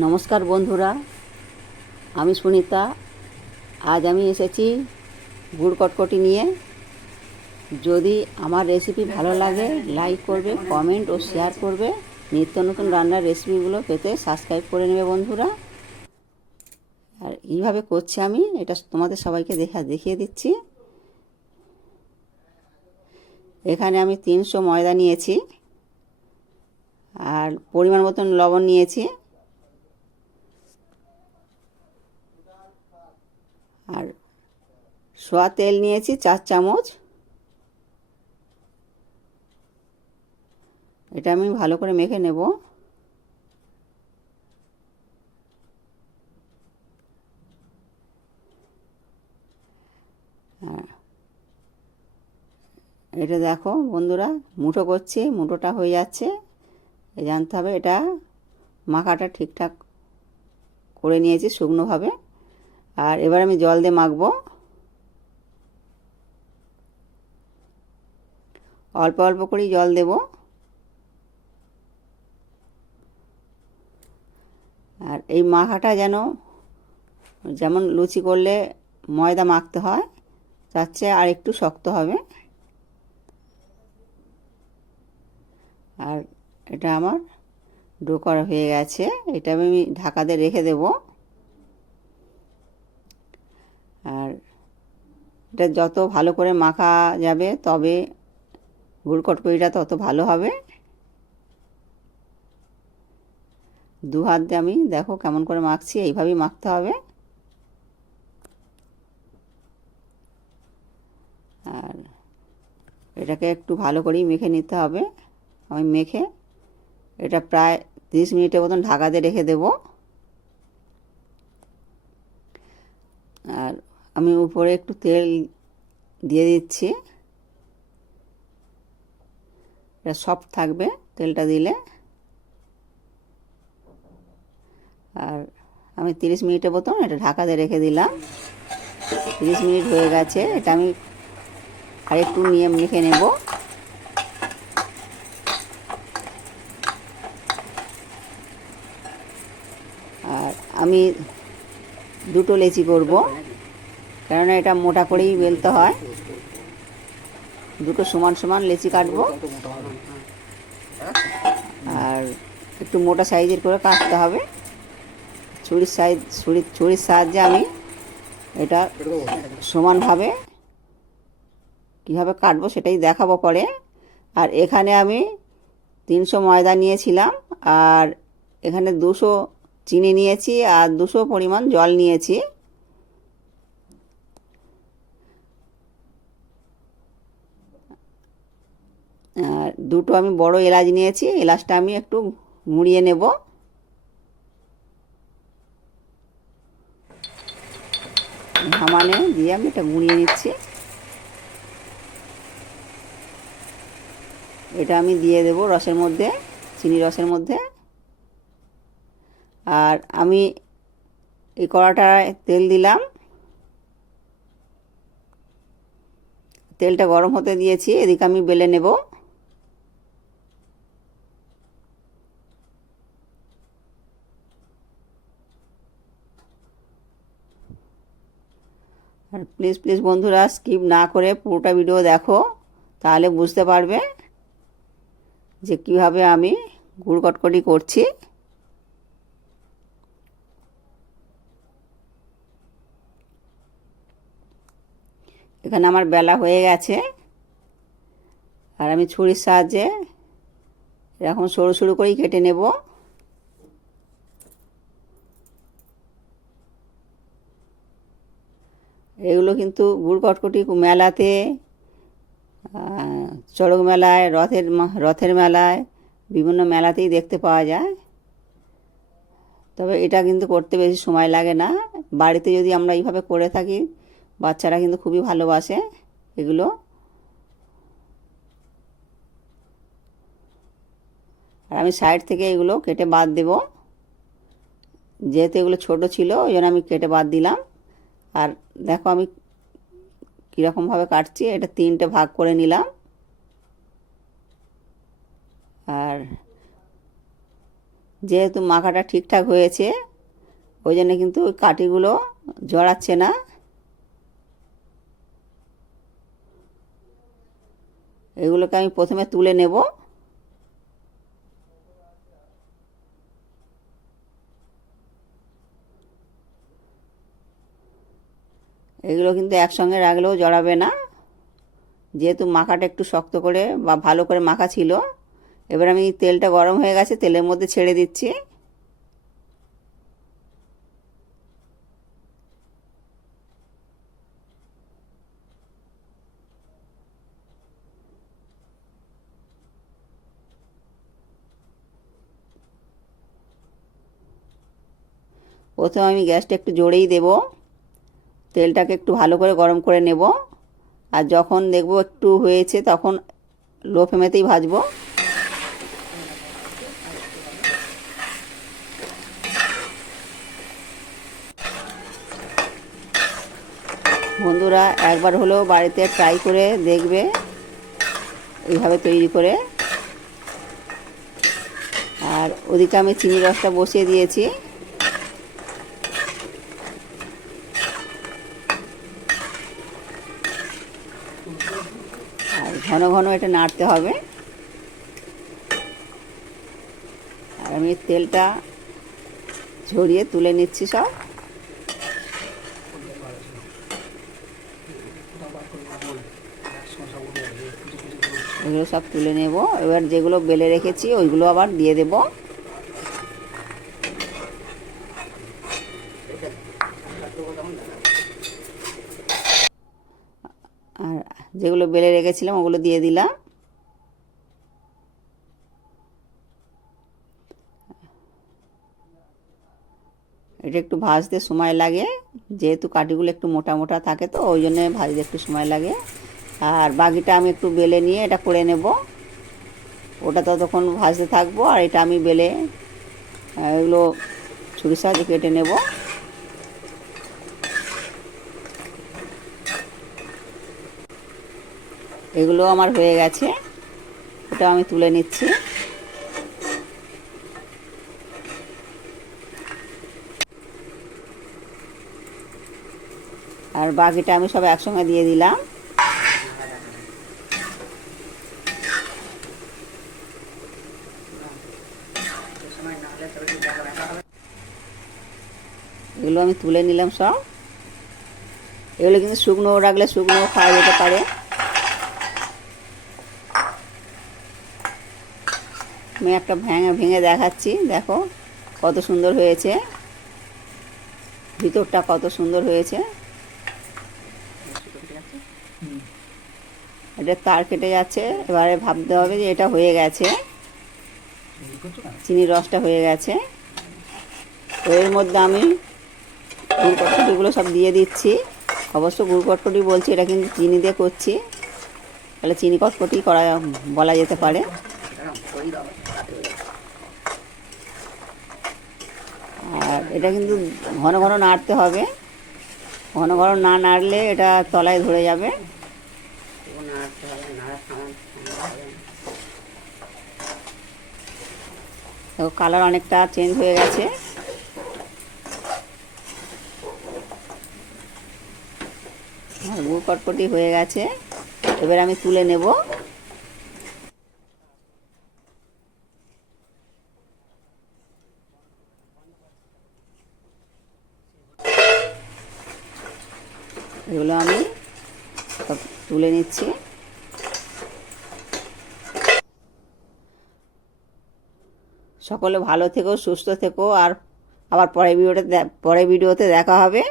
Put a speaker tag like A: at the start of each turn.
A: নমস্কার বন্ধুরা, আমি সুনিতা। আজ আমি এসেছি গুড় কটকটি নিয়ে। যদি আমার রেসিপি ভালো লাগে লাইক করবে কমেন্ট ও শেয়ার করবে। নিত্য নতুন রান্নার রেসিপিগুলো পেতে সাবস্ক্রাইব করে নেবে বন্ধুরা। আর এইভাবে করছি আমি, এটা তোমাদের সবাইকে দেখা, দেখিয়ে দিচ্ছি। এখানে আমি তিনশো ময়দা নিয়েছি। আর পরিমাণ মতন লবণ নিয়েছি। আর সোয়া তেল নিয়েছি চার চামচ। এটা আমি ভালো করে মেখে নেব। এটা দেখো বন্ধুরা, মুঠো করছি, মুঠোটা হয়ে যাচ্ছে। জানতে হবে এটা মাখাটা ঠিকঠাক করে নিয়েছি শুকনোভাবে। আর এবার আমি জল দিয়ে মাখবো। অল্প অল্প করেই জল দেব। আর এই মাখাটা যেন যেমন লুচি করলে ময়দা মাখতে হয়, তার চেয়ে আর একটু শক্ত হবে। আর এটা আমার ডো করা হয়ে গেছে, এটা আমি ঢাকা দিয়ে রেখে দেবো আর এটা যত ভালো করে মাখা যাবে, তবে গুড় কটকরিটা তত ভালো হবে। দু হাত দিয়ে আমি দেখো কেমন করে মাখছি, এইভাবেই মাখতে হবে। আর এটাকে একটু ভালো করেই মেখে নিতে হবে, আমি মেখে এটা প্রায় তিরিশ মিনিটের মতন ঢাকা দিয়ে রেখে দেবো। আর আমি উপরে একটু তেল দিয়ে দিচ্ছি। এটা সফট থাকবে তেলটা দিলে। আর আমি তিরিশ মিনিটের মতন এটা ঢাকা দিয়ে রেখে দিলাম। তিরিশ মিনিট হয়ে গেছে, এটা আমি আর একটু নিয়ে মেখে নেব। আর আমি দুটো লেচি করব। কেননা এটা মোটা করেই বেলতে হয়। দুটো সমান সমান লেচি কাটবো। আর একটু মোটা সাইজের করে কাটতে হবে। ছুরির সাইজ, ছুরির ছুরির সাহায্যে আমি এটা সমানভাবে কীভাবে কাটবো সেটাই দেখাবো পরে। আর এখানে আমি তিনশো ময়দা নিয়েছিলাম আর এখানে দুশো চিনি নিয়েছি আর দুশো পরিমাণ জল নিয়েছি। দুটো আমি বড় এলাচ নিয়েছি, এলাচটা আমি একটু মুড়িয়ে নেব। হামানে দিয়ে আমি এটা গুঁড়িয়ে নিচ্ছি। এটা আমি দিয়ে দেব রসের মধ্যে, চিনি রসের মধ্যে। আর আমি এই কড়াটায় তেল দিলাম। তেলটা গরম হতে দিয়েছি, এদিকে আমি বেলে নেব। আর প্লিজ প্লিজ বন্ধুরা স্কিপ না করে পুরোটা ভিডিও দেখো, তাহলে বুঝতে পারবে যে কীভাবে আমি গুড় কটকটি করছি। এখানে আমার বেলা হয়ে গেছে, আর আমি ছুরির সাহায্যে এরকম সরু সরু করেই কেটে নেব। এগুলো কিন্তু গুড় কটকটি মেলাতে চড়ক মেলায়, রথের রথের মেলায় বিভিন্ন মেলাতেই দেখতে পাওয়া যায়। তবে এটা কিন্তু করতে বেশি সময় লাগে না। বাড়িতে যদি আমরা এইভাবে করে থাকি, বাচ্চারা কিন্তু খুবই ভালোবাসে এগুলো। আর আমি সাইড থেকে এগুলো কেটে বাদ দেব। যেহেতু এগুলো ছোট ছিল, ওই জন্য আমি কেটে বাদ দিলাম। আর দেখো আমি কীরকমভাবে কাটছি, এটা তিনটে ভাগ করে নিলাম। আর যেহেতু মাখাটা ঠিকঠাক হয়েছে, ওই জন্য কিন্তু ওই কাঠিগুলো জড়াচ্ছে না। এগুলোকে আমি প্রথমে তুলে নেব। এগুলো কিন্তু একসঙ্গে রাখলেও জড়াবে না। যেহেতু মাখাটা একটু শক্ত করে বা ভালো করে মাখা ছিল, এবার আমি তেলটা গরম হয়ে গেছে, তেলের মধ্যে ছেড়ে দিচ্ছি। প্রথমে আমি গ্যাসটা একটু জোরেই দেব। তেলটাকে একটু ভালো করে গরম করে নেব। আর যখন দেখব একটু হয়েছে, তখন লো ফ্লেমেতেই ভাজবো। বন্ধুরা, একবার হলেও বাড়িতে ট্রাই করে দেখবে এইভাবে তৈরি করে। আর ওদিকে আমি চিনি রসটা বসিয়ে দিয়েছি আর ঘন ঘন এটা নাড়তে হবে। আর আমি তেলটা ঝরিয়ে তুলে নিচ্ছি সব। এগুলো সব তুলে নেব। এবার যেগুলো বেলে রেখেছি, ওইগুলো আবার দিয়ে দেব আর যেগুলো বেলে রেখেছিলাম, ওগুলো দিয়ে দিলাম। এটা একটু ভাজতে সময় লাগে, যেহেতু কাঠিগুলো একটু মোটা মোটা থাকে তো, ওই জন্য ভাজতে একটু সময় লাগে। আর বাকিটা আমি একটু বেলে নিয়ে এটা করে নেব। ওটা ততক্ষণ ভাজতে থাকব, আর এটা আমি বেলে এগুলো ছুরির সাহায্যে কেটে নেব। এগুলো আমার হয়ে গেছে। ওটা আমি তুলে নিচ্ছি। আর বাকিটা আমি সব একসঙ্গে দিয়ে দিলাম। এগুলো আমি তুলে নিলাম সব। এগুলো কিন্তু শুকনো রাখলে শুকনো খাওয়া যেতে পারে। আমি একটা ভেঙে ভেঙে দেখাচ্ছি, দেখো কত সুন্দর হয়েছে। ভিতরটা কত সুন্দর হয়েছে। এটা তার কেটে যাচ্ছে, এবারে ভাবতে হবে যে এটা হয়ে গেছে। চিনির রসটা হয়ে গেছে। এর মধ্যে আমি গুড় কটকটিগুলো সব দিয়ে দিচ্ছি। অবশ্য গুড় কটকটি বলছি, এটা কিন্তু চিনি দিয়ে করছি। তাহলে চিনি কটকটি করা, বলা যেতে পারে। আর এটা কিন্তু ঘন ঘন নাড়তে হবে। ঘন ঘন না নাড়লে এটা তলায় ধরে যাবে। দেখো কালার অনেকটা চেঞ্জ হয়ে গেছে। আর গুড় কটকটি হয়ে গেছে। এবার আমি তুলে নেব। এগুলো আমি তুলে নিচ্ছি। সকলে ভালো থেকো, সুস্থ থেকো, আর আবার পরের ভিডিওতে পরের ভিডিওতে দেখা হবে।